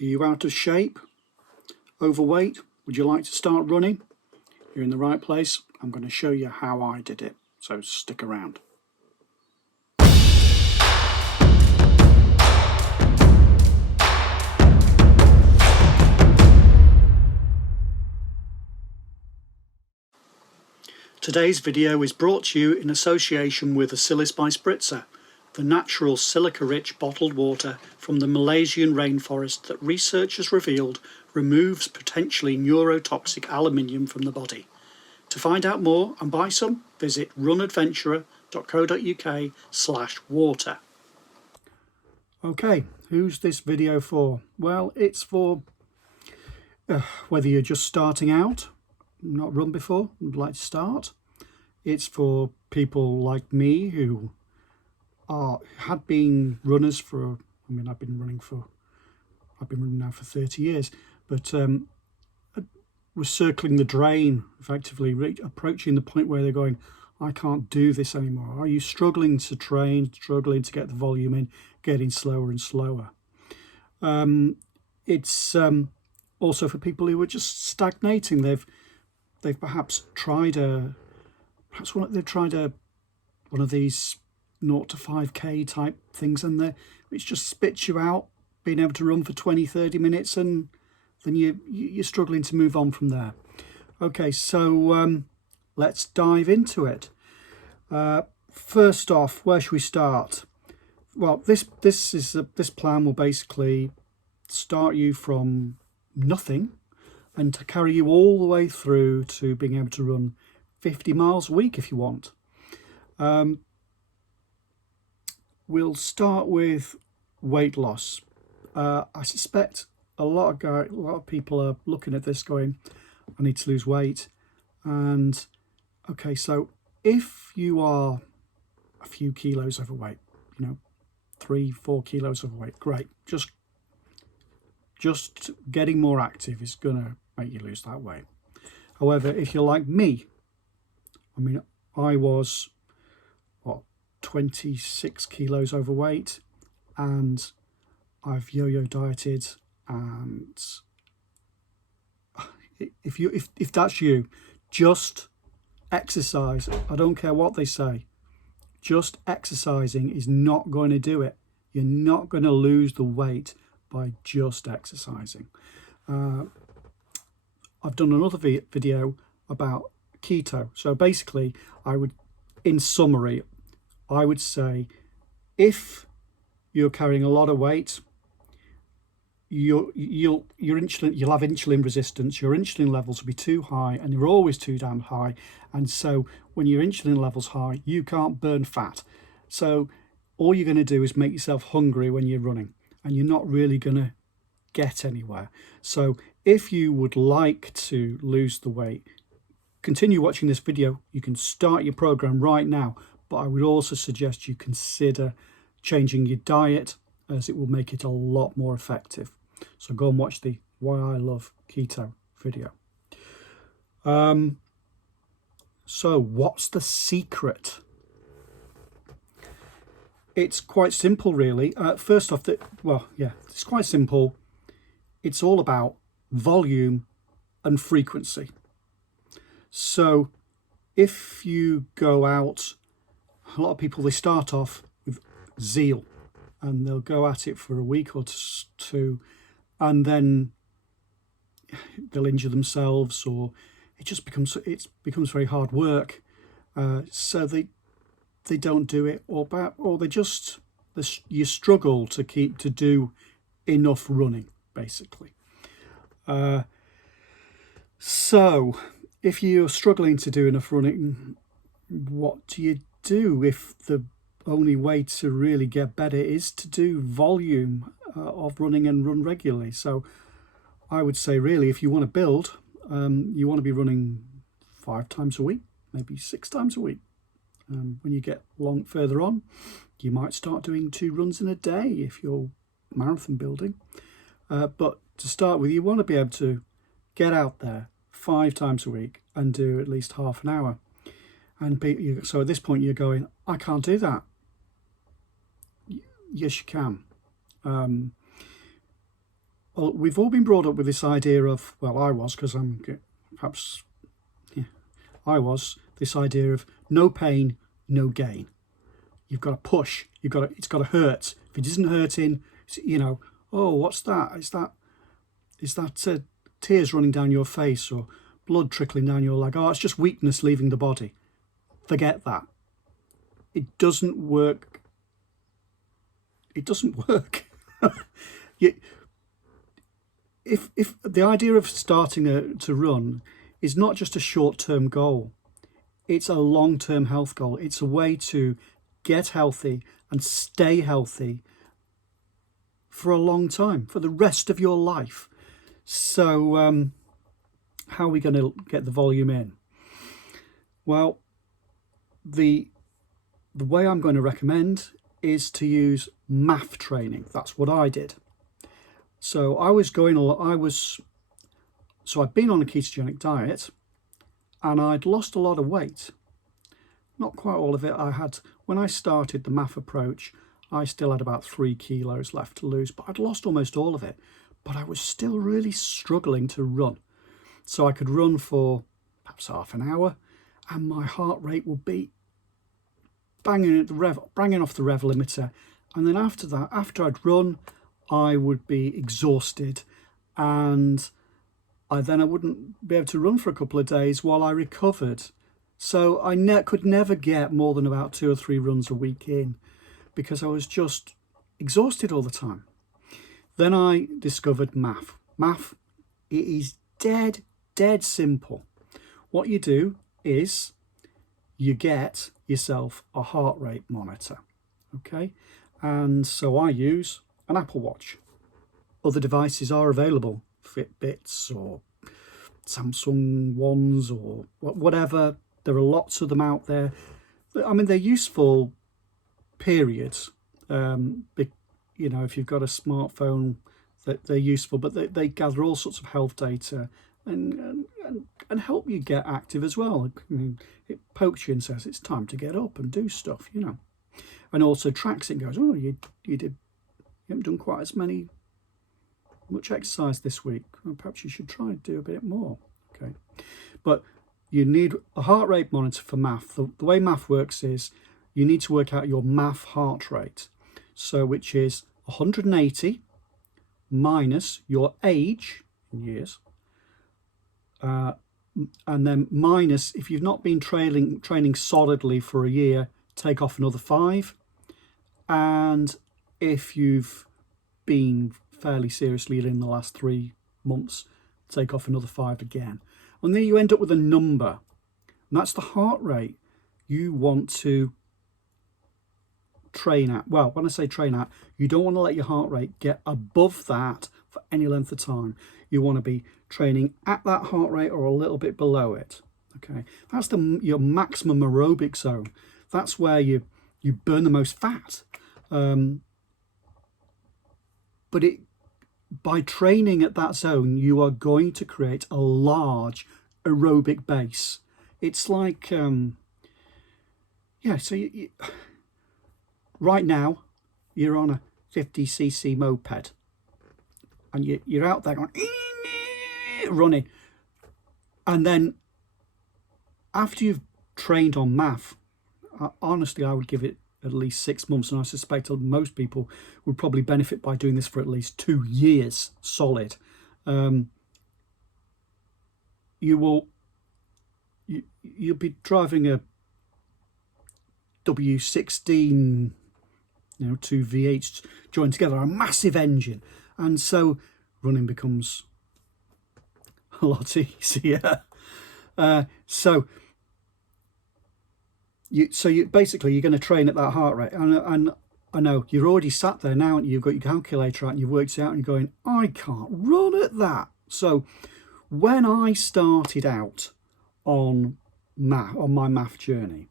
Are you out of shape? Overweight? Would you like to start running? You're in the right place. I'm going to show you how I did it, so stick around. Today's video is brought to you in association with Acilis by Spritzer, the natural silica-rich bottled water from the Malaysian rainforest that research has revealed removes potentially neurotoxic aluminium from the body. To find out more and buy some, visit runadventurer.co.uk/water. Okay, who's this video for? Well, it's for whether you're just starting out, not run before, would like to start. It's for people like me who had been runners for, I've been running now for 30 years, but was circling the drain, effectively approaching the point where they're going, I can't do this anymore. Are you struggling to train, struggling to get the volume in, getting slower and slower? It's also for people who are just stagnating. They've perhaps tried one of these 0 to 5k type things, and which just spits you out, being able to run for 20-30 minutes, and then you're struggling to move on from there. Okay, so let's dive into it. First off, where should we start? Well, this plan will basically start you from nothing and to carry you all the way through to being able to run 50 miles a week if you want. We'll start with weight loss. I suspect a lot of people are looking at this going, I need to lose weight. And okay, so if you are a few kilos overweight, 3-4 kilos overweight, great. Just getting more active is gonna make you lose that weight. However, if you're like me, I was 26 kilos overweight, and I've yo-yo dieted, and if that's you, just exercise. I don't care what they say. Just exercising is not going to do it. You're not going to lose the weight by just exercising. I've done another video about keto. So basically, in summary, I would say if you're carrying a lot of weight, you'll have insulin resistance. Your insulin levels will be too high, and they're always too damn high. And so when your insulin level's high, you can't burn fat. So all you're going to do is make yourself hungry when you're running, and you're not really going to get anywhere. So if you would like to lose the weight, continue watching this video. You can start your program right now, but I would also suggest you consider changing your diet, as it will make it a lot more effective. So go and watch the Why I Love Keto video. So what's the secret? It's quite simple, really. First off, it's quite simple. It's all about volume and frequency. So if you go out, a lot of people, they start off with zeal, and they'll go at it for a week or two, and then they'll injure themselves, or it becomes very hard work. So they don't do it, or you struggle to do enough running, basically. So if you're struggling to do enough running, what do you do if the only way to really get better is to do volume of running and run regularly? So I would say, really, if you want to build, you want to be running 5 times a week, maybe 6 times a week. When you get further on, you might start doing 2 runs in a day if you're marathon building. But to start with, you want to be able to get out there 5 times a week and do at least half an hour. So at this point, you're going, I can't do that. Yes, you can. we've all been brought up with this idea of, well, I was, because I'm perhaps, yeah, I was, this idea of no pain, no gain. You've got to push. It's got to hurt. If it isn't hurting, you know, oh, what's that? Is that tears running down your face or blood trickling down your leg? Oh, it's just weakness leaving the body. Forget that. It doesn't work. It doesn't work. If the idea of starting to run is not just a short-term goal, it's a long-term health goal. It's a way to get healthy and stay healthy for a long time, for the rest of your life. So how are we going to get the volume in? Well, the way I'm going to recommend is to use MAF training. That's what I did. So I'd been on a ketogenic diet and I'd lost a lot of weight. Not quite all of it. When I started the MAF approach, I still had about 3 kilos left to lose, but I'd lost almost all of it. But I was still really struggling to run. So I could run for perhaps half an hour and my heart rate would be banging off the rev limiter. And then after that, after I'd run, I would be exhausted and I wouldn't be able to run for a couple of days while I recovered. So I could never get more than about 2 or 3 runs a week in because I was just exhausted all the time. Then I discovered MAF. MAF, it is dead simple. What you do is you get yourself a heart rate monitor, okay? And so I use an Apple Watch. Other devices are available, Fitbits or Samsung ones or whatever. There are lots of them out there. I mean, they're useful, period. You know, if you've got a smartphone, they're useful, but they gather all sorts of health data and help you get active as well. I mean, it pokes you and says it's time to get up and do stuff, you know. And also tracks it and goes, oh, you haven't done quite as much exercise this week. Well, perhaps you should try and do a bit more. Okay, but you need a heart rate monitor for MAF. The way MAF works is you need to work out your MAF heart rate, so which is 180 minus your age in years, and then minus, if you've not been training solidly for a year, take off another 5, and if you've been fairly seriously ill in the last 3 months, take off another 5 again. And then you end up with a number, and that's the heart rate you want to train at. Well, when I say train at, you don't want to let your heart rate get above that for any length of time. You want to be training at that heart rate or a little bit below it. Okay, that's your maximum aerobic zone. That's where you burn the most fat. But by training at that zone, you are going to create a large aerobic base. It's like, so right now, you're on a 50cc moped, and you're out there going, running. And then after you've trained on MAF, honestly, I would give it at least 6 months, and I suspect most people would probably benefit by doing this for at least 2 years solid. You'll be driving a W16, 2 V8s joined together, a massive engine, and so running becomes a lot easier. So basically you're going to train at that heart rate, and I know you're already sat there now and you've got your calculator out and you've worked it out and you're going, I can't run at that. So when I started out on my MAF journey,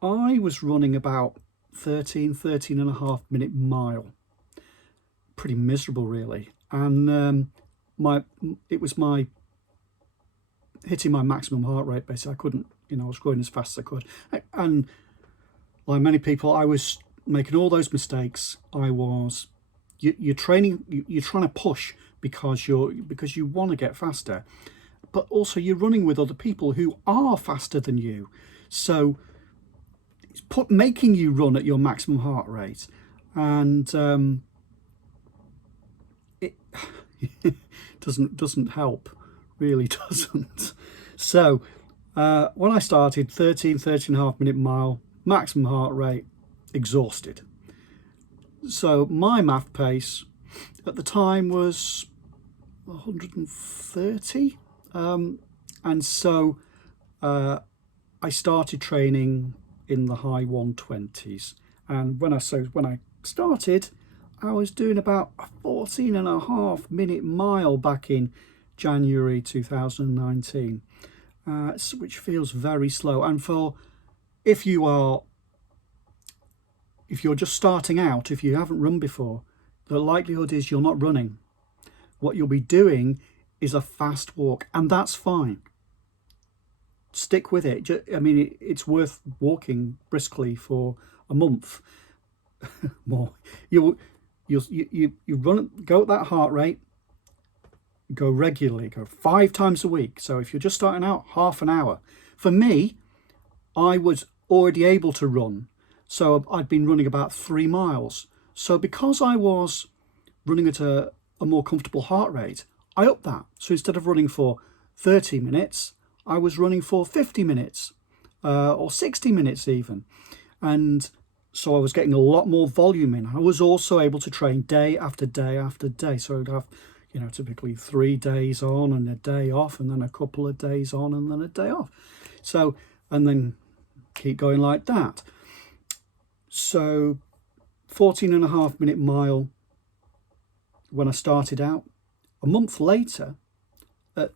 I was running about 13 and a half minute mile. Pretty miserable, really. And it was hitting my maximum heart rate. Basically, I couldn't, I was going as fast as I could. And like many people, I was making all those mistakes. I was you're training, you're trying to push because you want to get faster, but also you're running with other people who are faster than you. So it's making you run at your maximum heart rate, and it doesn't help, really doesn't. So when I started, 13.5 minute mile, maximum heart rate, exhausted. So my MAF pace at the time was 130, and so I started training in the high 120s. And when I started, I was doing about a 14.5 minute mile back in January 2019, which feels very slow. And if you're just starting out, if you haven't run before, the likelihood is you're not running. What you'll be doing is a fast walk, and that's fine. Stick with it. I mean, it's worth walking briskly for a month. More. You run, go at that heart rate, go regularly, go 5 times a week. So if you're just starting out, half an hour. For me, I was already able to run. So I'd been running about 3 miles. So because I was running at a more comfortable heart rate, I upped that. So instead of running for 30 minutes, I was running for 50 minutes or 60 minutes even. And so I was getting a lot more volume in. I was also able to train day after day after day. So I'd have, typically 3 days on and a day off, and then a couple of days on and then a day off. So, and then keep going like that. So 14.5 minute mile when I started out. A month later, at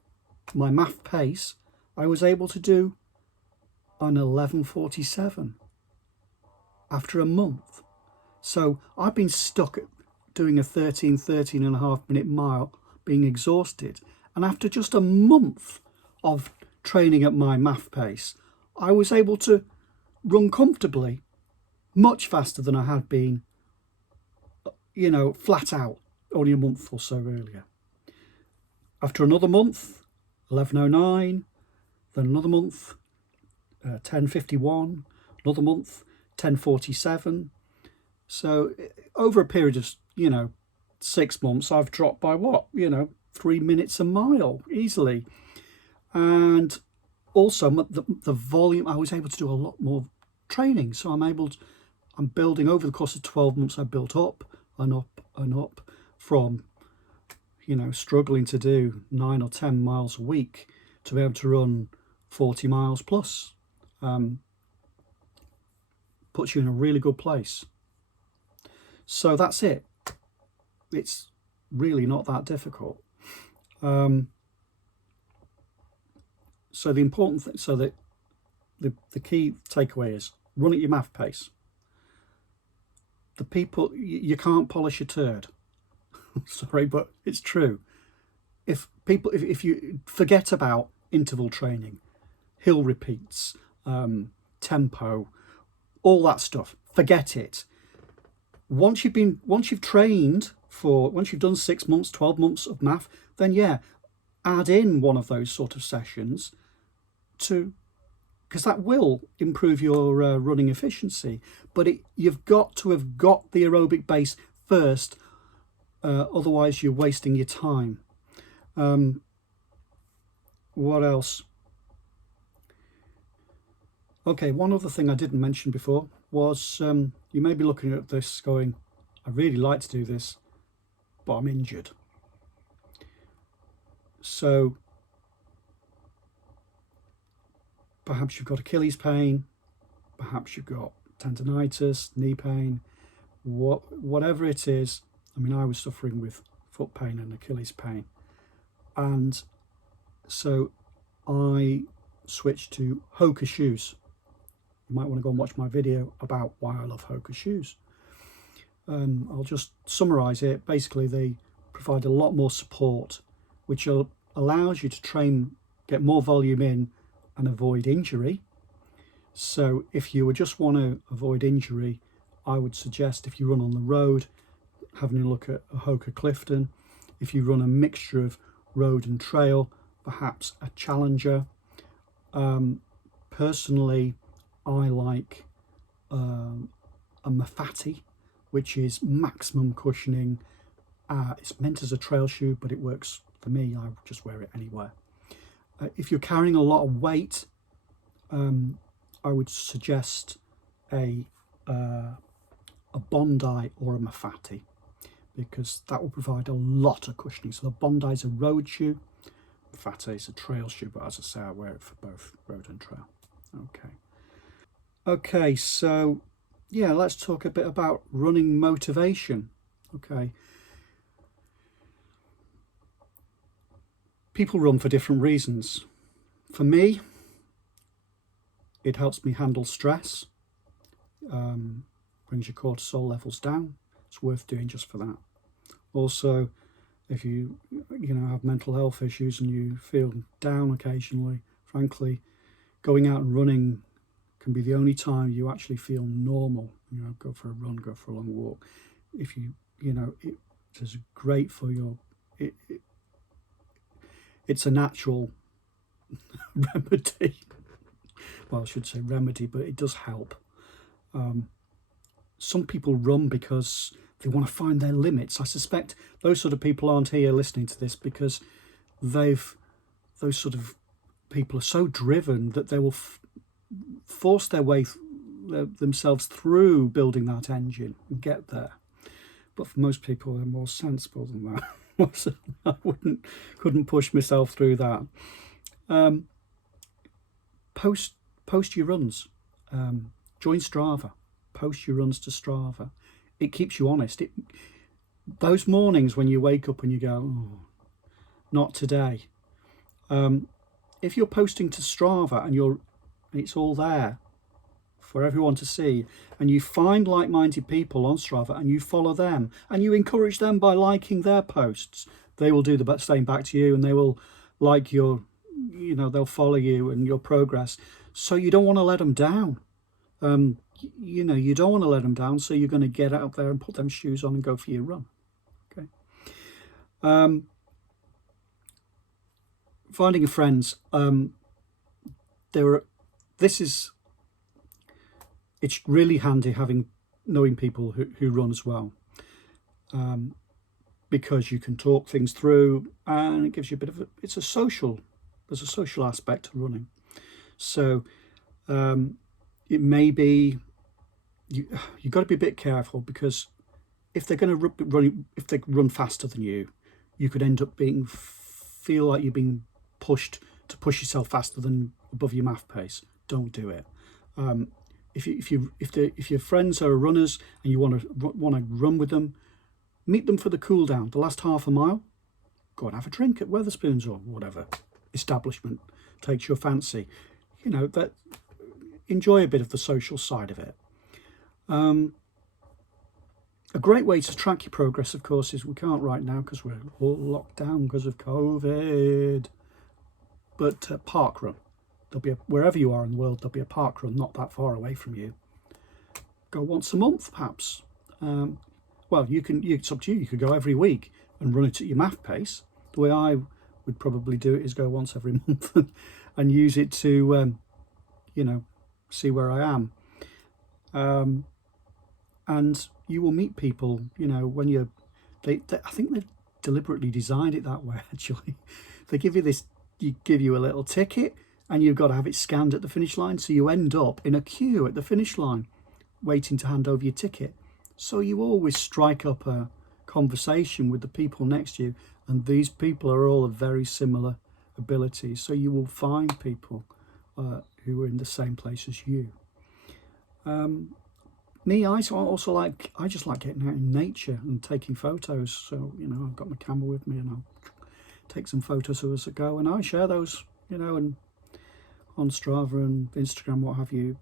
my MAF pace, I was able to do an 11:47 after a month. So I've been stuck at doing a 13.5 minute mile, being exhausted. And after just a month of training at my MAF pace, I was able to run comfortably, much faster than I had been, flat out only a month or so earlier. After another month, 11:09, then another month, 10:51, another month, 10:47. So over a period of 6 months, I've dropped by 3 minutes a mile easily. And also the volume, I was able to do a lot more training. So I'm building over the course of 12 months. I built up and up and up from struggling to do 9 or 10 miles a week to be able to run 40 miles plus. Puts you in a really good place. So that's it. It's really not that difficult. So the important thing, so that the key takeaway is run at your MAF pace. The people, you can't polish a turd. Sorry, but it's true. If you forget about interval training, hill repeats, tempo, all that stuff, forget it. Once you've done 6 months, 12 months of MAF, then add in one of those sort of sessions because that will improve your running efficiency. But you've got to have got the aerobic base first, otherwise you're wasting your time. What else? Okay, one other thing I didn't mention before was you may be looking at this going, I really like to do this, but I'm injured. So perhaps you've got Achilles pain, perhaps you've got tendonitis, knee pain, whatever it is. I mean, I was suffering with foot pain and Achilles pain. And so I switched to Hoka shoes. You might want to go and watch my video about why I love Hoka shoes. I'll just summarize it. Basically, they provide a lot more support, which allows you to train, get more volume in and avoid injury. So if you just want to avoid injury, I would suggest if you run on the road, having a look at a Hoka Clifton. If you run a mixture of road and trail, perhaps a Challenger. Personally, I like a Mafati, which is maximum cushioning. It's meant as a trail shoe, but it works for me. I just wear it anywhere. If you're carrying a lot of weight, I would suggest a Bondi or a Mafati, because that will provide a lot of cushioning. So the Bondi is a road shoe, Mafati is a trail shoe, but as I say, I wear it for both road and trail. Okay, so yeah, let's talk a bit about running motivation. Okay, people run for different reasons. For me, it helps me handle stress, brings your cortisol levels down. It's worth doing just for that. Also, if you have mental health issues and you feel down occasionally, frankly, going out and running can be the only time you actually feel normal. Go for a run, go for a long walk. If it is great for your. It's a natural remedy. Well, I should say remedy, but it does help. Some people run because they want to find their limits. I suspect those sort of people aren't here listening to this because those sort of people are so driven that they will force their way themselves through building that engine and get there. But for most people, they're more sensible than that. So I couldn't push myself through that. Post your runs. Join Strava. Post your runs to Strava. It keeps you honest. Those mornings when you wake up and you go, oh, not today. If you're posting to Strava and it's all there for everyone to see, and you find like-minded people on Strava and you follow them and you encourage them by liking their posts, they will do the same back to you, and they will like they'll follow you and your progress. So you don't want to let them down. You don't want to let them down, so you're going to get out there and put them shoes on and go for your run. Okay. Finding friends. It's really handy knowing people who run as well, because you can talk things through, and it gives you a bit of there's a social aspect to running. So it may be you've got to be a bit careful, because if they're going to if they run faster than you could end up feel like you're being pushed to push yourself faster than above your math pace. Don't do it. If your friends are runners and you want to run with them, meet them for the cool down. The last half a mile, go and have a drink at Wetherspoons or whatever establishment takes your fancy. That enjoy a bit of the social side of it. A great way to track your progress, of course, is we can't right now because we're all locked down because of COVID. But park run. There'll be wherever you are in the world, there'll be a park run not that far away from you. Go once a month, perhaps. Well, it's up to you. You could go every week and run it at your math pace. The way I would probably do it is go once every month and use it to, see where I am. And you will meet people, when I think they've deliberately designed it that way, actually. They give you a little ticket, and you've got to have it scanned at the finish line, so you end up in a queue at the finish line waiting to hand over your ticket. So you always strike up a conversation with the people next to you, and these people are all of very similar abilities, so you will find people who are in the same place as you. Me, I just like getting out in nature and taking photos. So I've got my camera with me, and I'll take some photos of us that go, and I share those, and on Strava and Instagram, what have you,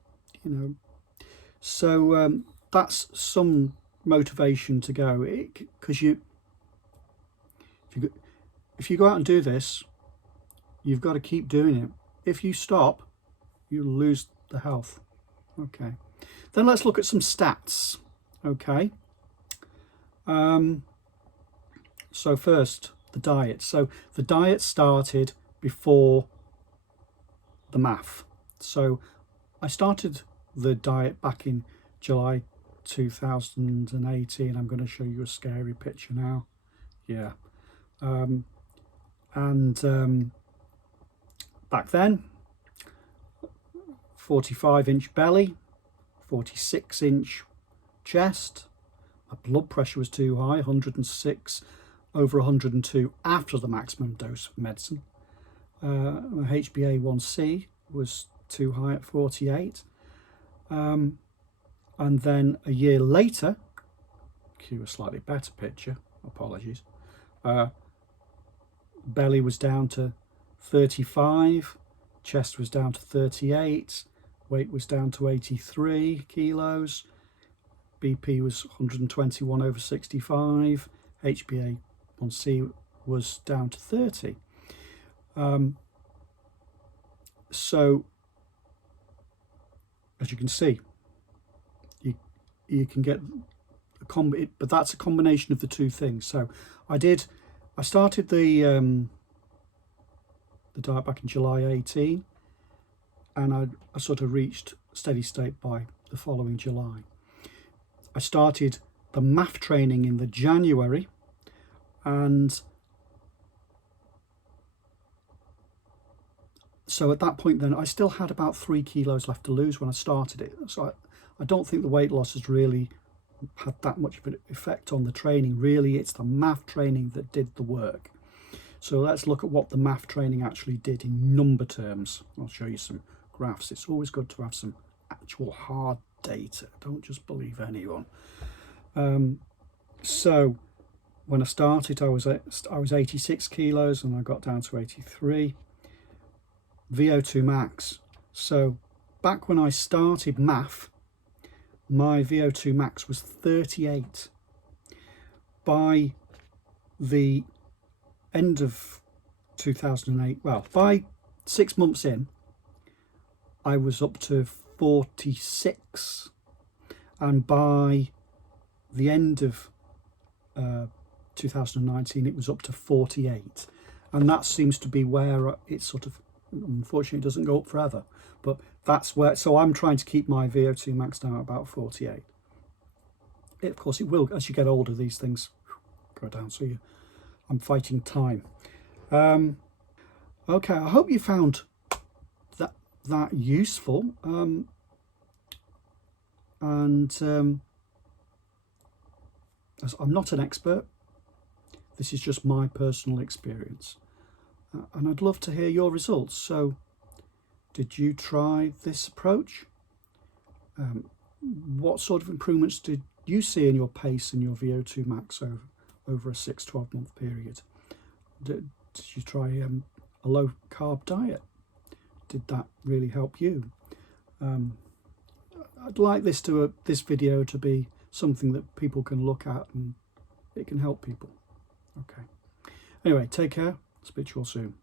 So that's some motivation to go, because if you go out and do this, you've got to keep doing it. If you stop, you lose the health. Okay. Then let's look at some stats. Okay. So first, the diet. So the diet started before the MAF. So I started the diet back in July 2018. I'm going to show you a scary picture now. Yeah. Back then, 45-inch belly, 46-inch chest. My blood pressure was too high, 106 over 102 after the maximum dose of medicine. My HbA1c was too high at 48. And then a year later, cue a slightly better picture, apologies, belly was down to 35, chest was down to 38, weight was down to 83 kilos, BP was 121 over 65, HbA1c was down to 30. So as you can see, you can get but that's a combination of the two things. So I started the diet back in July 18, and I sort of reached steady state by the following July. I started the MAF training in the January, and so at that point then I still had about 3 kilos left to lose when I started it. So I don't think the weight loss has really had that much of an effect on the training. Really, it's the MAF training that did the work. So let's look at what the MAF training actually did in number terms. I'll show you some graphs. It's always good to have some actual hard data. Don't just believe anyone. So when I started, I was 86 kilos and I got down to 83. VO2 max. So back when I started MAF, my VO2 max was 38. By the end of 2008, well, by 6 months in, I was up to 46, and by the end of 2019 it was up to 48, and that seems to be where it's sort of, unfortunately it doesn't go up forever, but that's where, so I'm trying to keep my VO2 max down at about 48. Of course it will, as you get older, these things go down, so I'm fighting time. Okay, I hope you found that useful, as I'm not an expert, this is just my personal experience, and I'd love to hear your results. So did you try this approach? What sort of improvements did you see in your pace and your VO2 max over a 6-12 month period? Did you try a low carb diet? Did that really help you? I'd like this video to be something that people can look at and it can help people. Okay. Anyway, take care. Speak to you all soon.